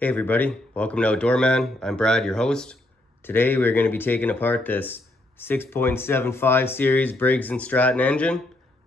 Hey everybody, welcome to Outdoorman. I'm Brad, your host. Today we're going to be taking apart this 6.75 series Briggs Stratton engine.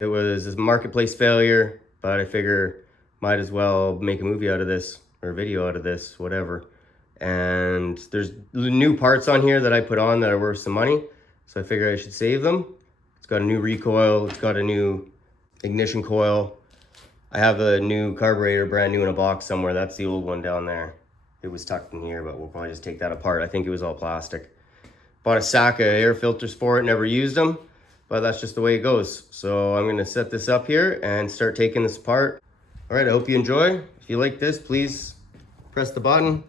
It was a marketplace failure, but I figure might as well make a movie out of this, or a video out of this, whatever. And there's new parts on here that I put on that are worth some money, so I figure I should save them. It's got a new recoil, it's got a new ignition coil. I have a new carburetor brand new in a box somewhere. That's the old one down there. It was tucked in here, but we'll probably just take that apart. I think it was all plastic. Bought a sack of air filters for it, never used them, but that's just the way it goes. So I'm gonna set this up here and start taking this apart. All right, I hope you enjoy. If you like this, please press the button,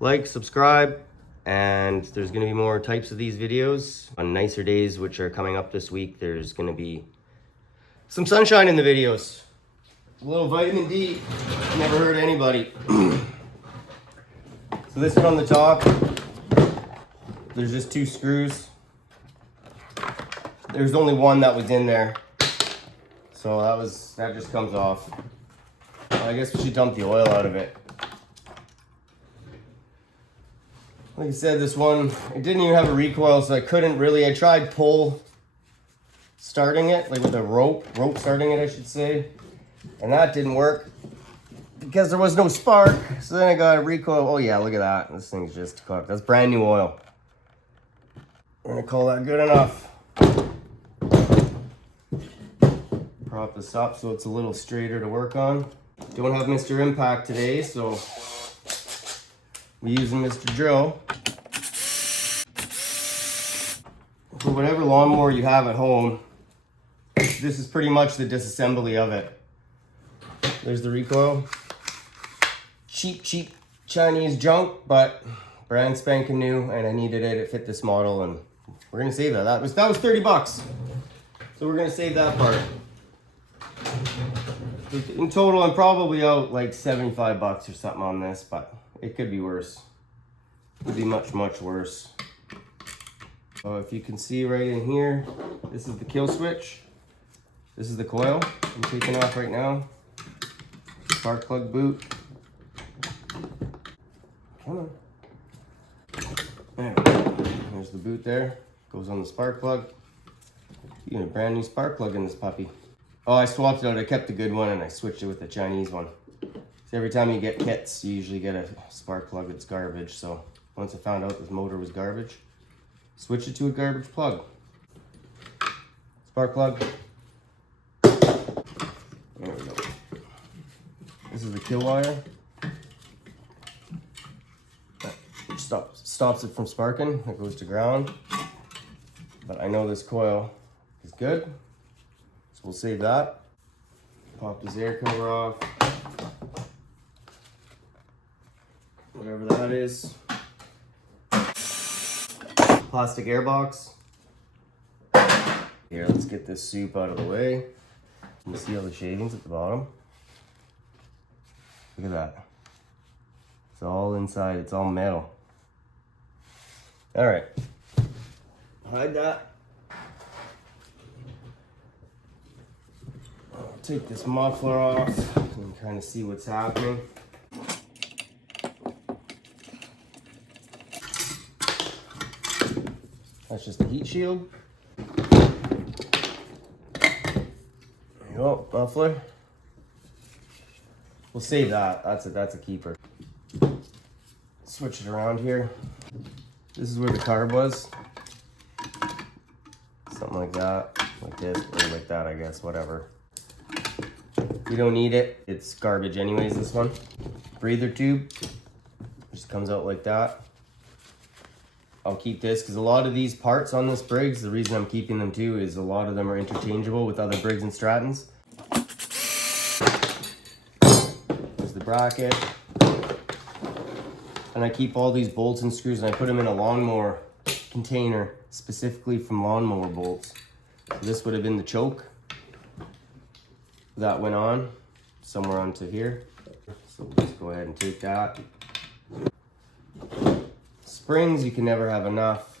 like, subscribe, and there's gonna be more types of these videos. On nicer days, which are coming up this week, there's gonna be some sunshine in the videos. A little vitamin D, never hurt anybody. So this one on the top, there's just two screws. There's only one that was in there. So that just comes off. I guess we should dump the oil out of it. Like I said, this one, it didn't even have a recoil, so I couldn't really, I tried starting it, like with a rope starting it, I should say. And that didn't work because there was no spark. So then I got a recoil. Oh yeah, look at that. This thing's just cooked. That's brand new oil. We're gonna call that good enough. Prop this up so it's a little straighter to work on. Don't have Mr. Impact today, so we're using Mr. Drill. For whatever lawnmower you have at home, this is pretty much the disassembly of it. There's the recoil. Cheap Chinese junk, but brand spanking new, and I needed it. It fit this model, and we're gonna save that. That was 30 bucks. So we're gonna save that part. In total, I'm probably out like 75 bucks or something on this, but it could be worse. It could be much worse. So if you can see right in here, this is the kill switch. This is the coil I'm taking off right now. Spark plug boot. Come on. There we go. There's the boot there. Goes on the spark plug. You get a brand new spark plug in this puppy. Oh, I swapped it out. I kept the good one and I switched it with the Chinese one. So every time you get kits, you usually get a spark plug that's garbage. So once I found out this motor was garbage, switch it to a garbage plug. Spark plug. There we go. This is the kill wire. That stops it from sparking. It goes to ground. But I know this coil is good, so we'll save that. Pop this air cover off. Whatever that is. Plastic air box. Here, let's get this soup out of the way. You can see all the shavings at the bottom. Look at that. It's all inside, it's all metal. All right, hide that. I'll take this muffler off so you can kind of see what's happening. That's just the heat shield. There you go, muffler. We'll save that. That's a keeper. Switch it around here. This is where the carb was. Something like that, like this, or like that, I guess, whatever. We don't need it. It's garbage anyways, this one. Breather tube, just comes out like that. I'll keep this because a lot of these parts on this Briggs, the reason I'm keeping them too is a lot of them are interchangeable with other Briggs and Strattons. There's the bracket. And I keep all these bolts and screws and I put them in a lawnmower container specifically from lawnmower bolts. So this would have been the choke that went on somewhere onto here. So we'll just go ahead and take that. Springs, you can never have enough.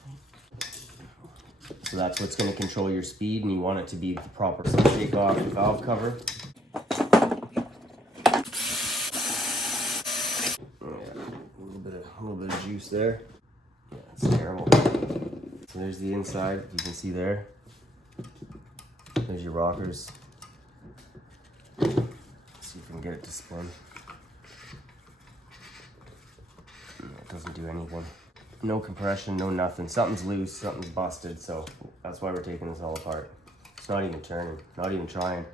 So that's what's going to control your speed, and you want it to be the proper. So take off the valve cover. A little bit of juice there. Yeah, it's terrible. So there's the inside, you can see there. There's your rockers. Let's see if we can get it to spin. It doesn't do anything. No compression, no nothing. Something's loose, something's busted, so that's why we're taking this all apart. It's not even turning, not even trying.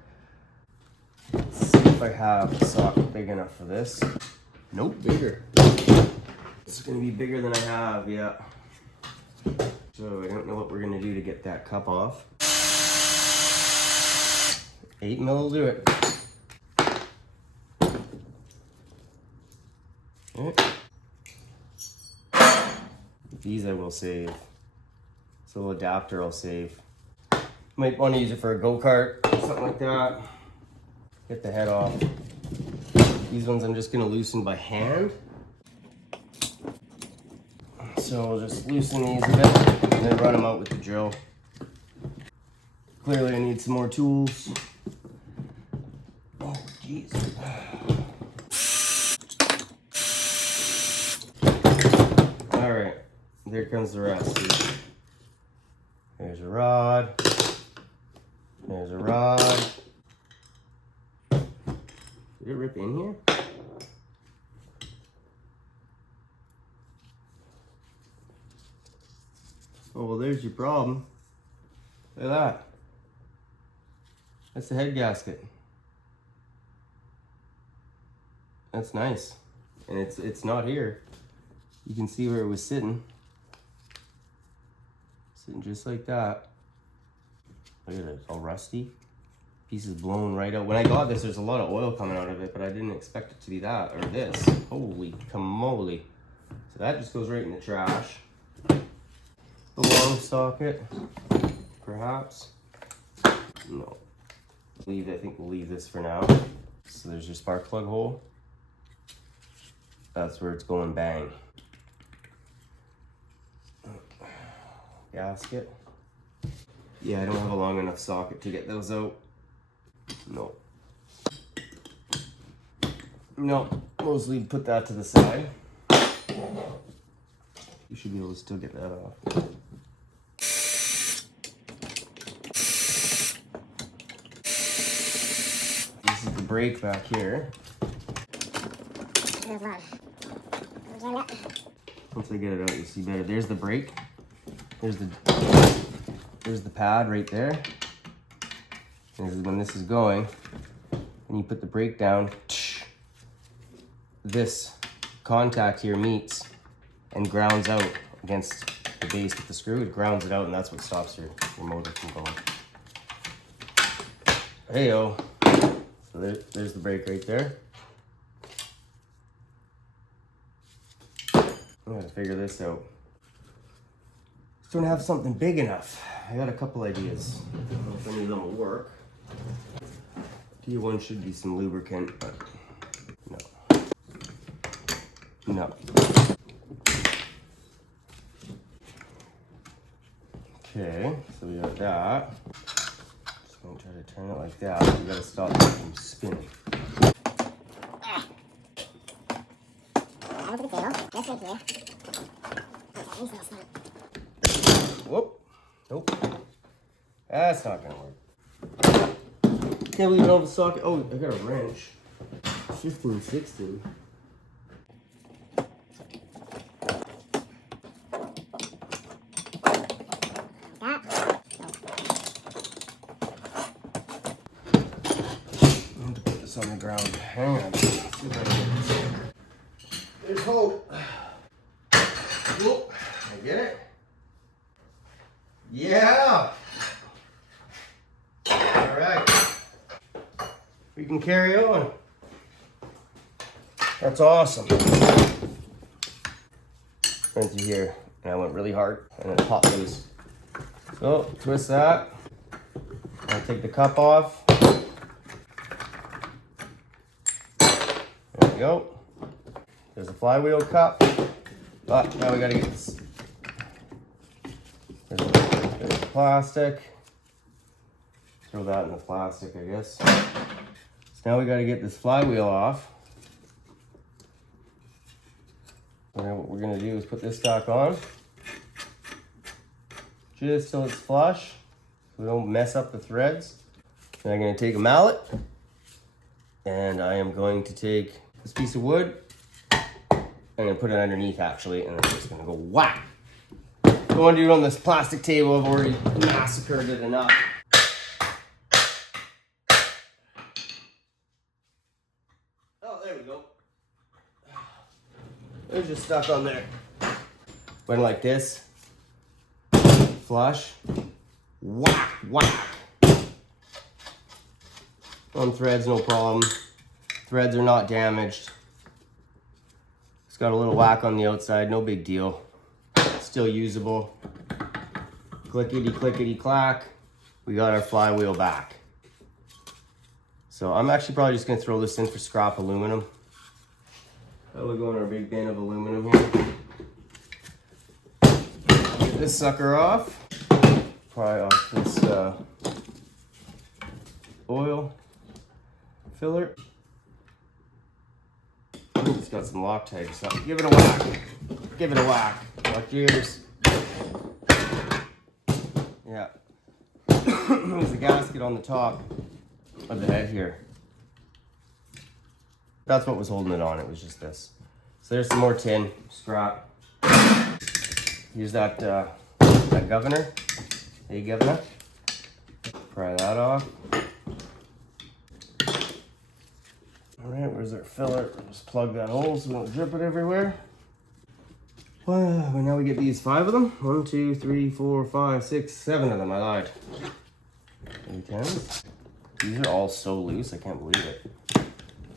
Let's see if I have a socket big enough for this. Nope, bigger. It's gonna be bigger than I have, yeah. So I don't know what we're gonna do to get that cup off. 8 mil will do it. Okay. These I will save. This little adapter I'll save. Might want to use it for a go-kart, something like that. Get the head off. These ones I'm just gonna loosen by hand. So we'll just loosen these a bit and then run them out with the drill. Clearly I need some more tools. Oh, jeez. All right, there comes the rest. There's a rod. There's a rod. Did it rip in here? Oh, well, there's your problem. Look at that. That's the head gasket. That's nice. And it's not here. You can see where it was sitting. Sitting just like that. Look at it, it's all rusty. Pieces blown right out. When I got this, there's a lot of oil coming out of it, but I didn't expect it to be that, or this. Holy camole. So that just goes right in the trash. The long socket, perhaps. No. I think we'll leave this for now. So there's your spark plug hole. That's where it's going bang. Gasket. Yeah, I don't have a long enough socket to get those out. No. No, mostly put that to the side. You should be able to still get that off. This is the brake back here. Once I get it out, you see better. There's the brake. There's the pad right there. This is when this is going, and you put the brake down. This contact here meets and grounds out against the base with the screw. It grounds it out, and that's what stops your motor from going. Hey-o. So there's the brake right there. I'm gonna figure this out. Just don't have something big enough. I got a couple ideas. I don't know if any of them will work. T1 should be some lubricant, but no. No. Okay, so we got that. Just gonna try to turn it like that. We gotta stop it from spinning. Whoop. Nope. That's not gonna work. Can't leave it on the socket. Oh, I got a wrench. 15, 16. On the ground. Hang on. See if I can get this. There's hope. Whoop. I get it? Yeah. All right. We can carry on. That's awesome. Went through here and I went really hard and it popped loose. So twist that. I'll take the cup off. There we go. There's a flywheel cup. But now we gotta get this. There's the plastic. Throw that in the plastic, I guess. So now we gotta get this flywheel off. And then what we're gonna do is put this back on just till it's flush, so we don't mess up the threads. Then I'm gonna take a mallet, and I am going to take this piece of wood and then put it underneath actually, and then I'm just gonna go whack. Don't want to do it on this plastic table. I've already massacred it enough. Oh, there we go. It was just stuck on there. Went like this. Flush. Whack, whack. On threads, no problem. Threads are not damaged. It's got a little whack on the outside, no big deal. Still usable. Clickety, clickety, clack. We got our flywheel back. So I'm actually probably just gonna throw this in for scrap aluminum. That'll go in our big bin of aluminum here. Get this sucker off. Pry off this oil filler. It's got some Loctite or something. Give it a whack. Give it a whack. Watch yours. Yeah. There's a gasket on the top of the head here. That's what was holding it on. It was just this. So there's some more tin, scrap. Use that that governor. Hey, governor. Pry that off. All right, where's our filler? Just plug that hole so we don't drip it everywhere. Well, now we get these 5 of them. 1, 2, 3, 4, 5, 6, 7 of them. I lied. 8 tens. These are all so loose, I can't believe it.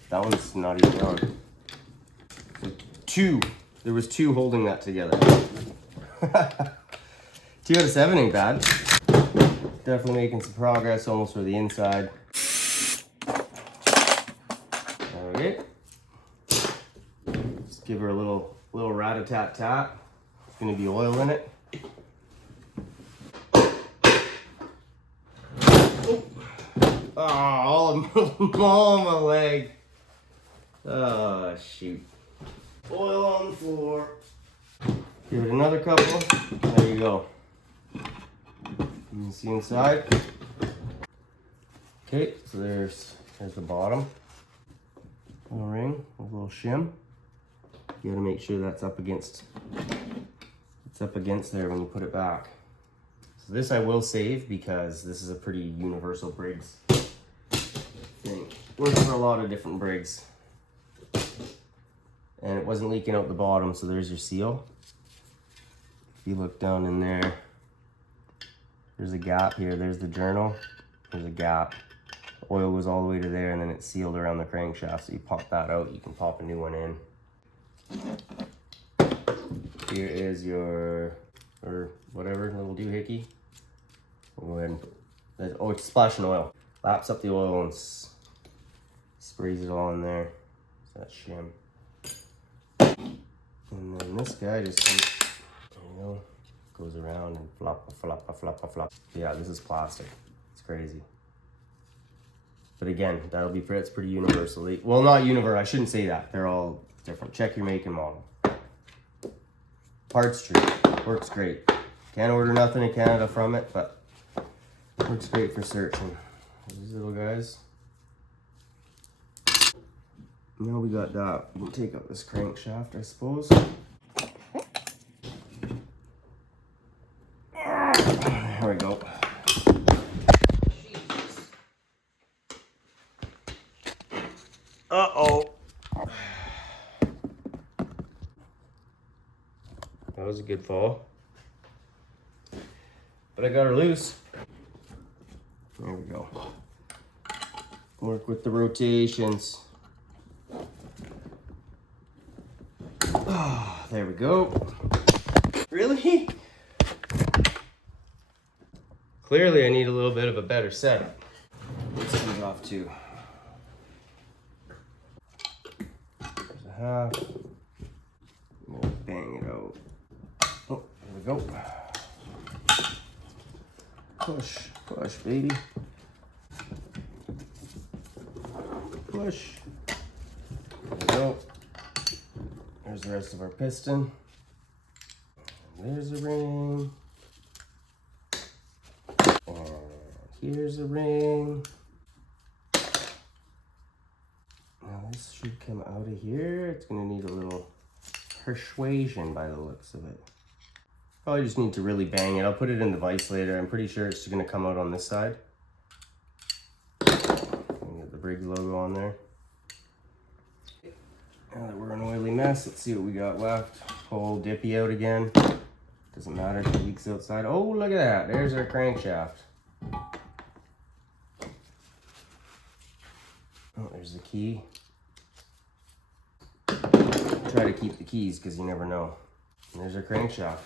That one's not even hard. 2. There was 2 holding that together. 2 out of 7 ain't bad. Definitely making some progress almost for the inside. Alright. Just give her a little rat-a-tat-tat. There's gonna be oil in it. Oh, all on my leg. Oh, shoot. Oil on the floor. Give it another couple. There you go. You can see inside. Okay, so there's the bottom. Little ring, a little shim. You gotta make sure that's up against there when you put it back. So this I will save because this is a pretty universal Briggs thing. Works for a lot of different Briggs. And it wasn't leaking out the bottom, so there's your seal. If you look down in there, there's a gap here. There's the journal. There's a gap. The oil goes all the way to there, and then it's sealed around the crankshaft. So you pop that out, you can pop a new one in. Here is your, or whatever, little doohickey. We'll go ahead and put that. Oh, it's splashing oil. Laps up the oil and sprays it all in there. That shim. And then this guy just, you know, goes around and flop, flop, flop, flop. Yeah, this is plastic. It's crazy. But again, that'll be, it's pretty universally, well, not universal, I shouldn't say that. They're all different. Check your make and model. Parts Street, works great. Can't order nothing in Canada from it, but works great for searching. These little guys. Now we got that. We can take out this crankshaft, I suppose. There we go. Uh-oh. That was a good fall. But I got her loose. There we go. Work with the rotations. Oh, there we go. Really? Clearly I need a little bit of a better setup. This comes off too. There's a half. We'll bang it out. Oh, there we go. Push, push, baby. Push. There we go. There's the rest of our piston. There's a ring. And here's a ring. Now this should come out of here. It's gonna need a little persuasion by the looks of it. Probably just need to really bang it. I'll put it in the vise later. I'm pretty sure it's gonna come out on this side. Get the Briggs logo on there. Now that we're an oily mess, let's see what we got left. Pull dippy out again. Doesn't matter if it leaks outside. Oh, look at that. There's our crankshaft. Oh, there's the key. Try to keep the keys because you never know. And there's our crankshaft.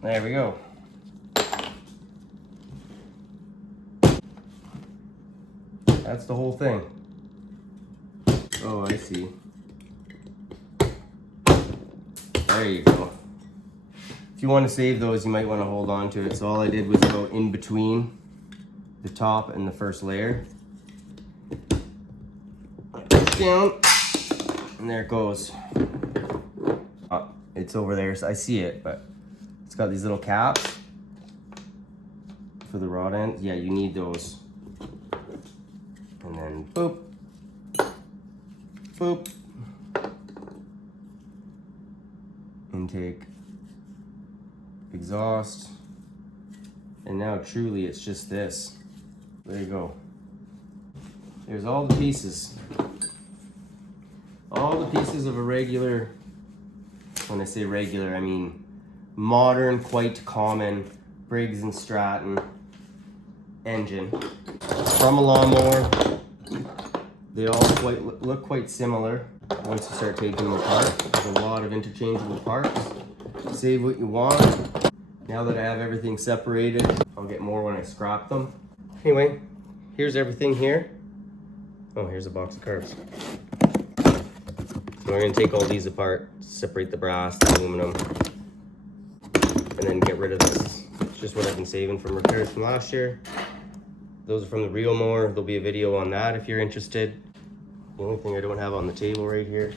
There we go. That's the whole thing. Oh, I see. There you go. If you want to save those, you might want to hold on to it. So all I did was go in between the top and the first layer. Push down, and there it goes. Oh, it's over there, so I see it, but it's got these little caps for the rod ends. Yeah, you need those. And then boop, boop. Intake, exhaust, and now truly it's just this. There you go. There's all the pieces. All the pieces of a regular, when I say regular, I mean modern, quite common Briggs and Stratton engine from a lawnmower. They all look quite similar once you start taking them apart. There's a lot of interchangeable parts. Save what you want. Now that I have everything separated, I'll get more when I scrap them. Anyway, here's everything here. Oh, here's a box of carbs. So we're gonna take all these apart, separate the brass, the aluminum, and then get rid of this. It's just what I've been saving from repairs from last year. Those are from the real mower. There'll be a video on that if you're interested. The only thing I don't have on the table right here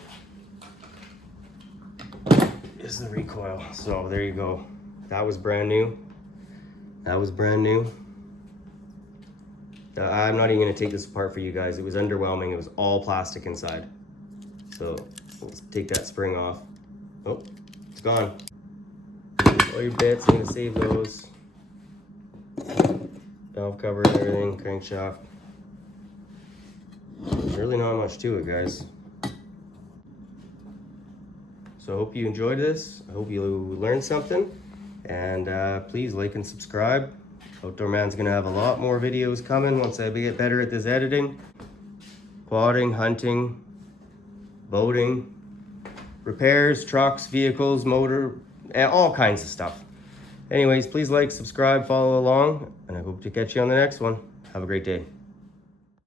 is the recoil. So there you go. That was brand new. That was brand new. I'm not even gonna take this apart for you guys. It was underwhelming. It was all plastic inside. So let's take that spring off. Oh, it's gone. All your bits, I'm gonna save those. Valve cover and everything, crankshaft. There's really not much to it, guys. So I hope you enjoyed this. I hope you learned something. And please like and subscribe. Outdoorman's gonna have a lot more videos coming once I get better at this editing. Quadding, hunting, boating, repairs, trucks, vehicles, motor, all kinds of stuff. Anyways, please like, subscribe, follow along, and I hope to catch you on the next one. Have a great day.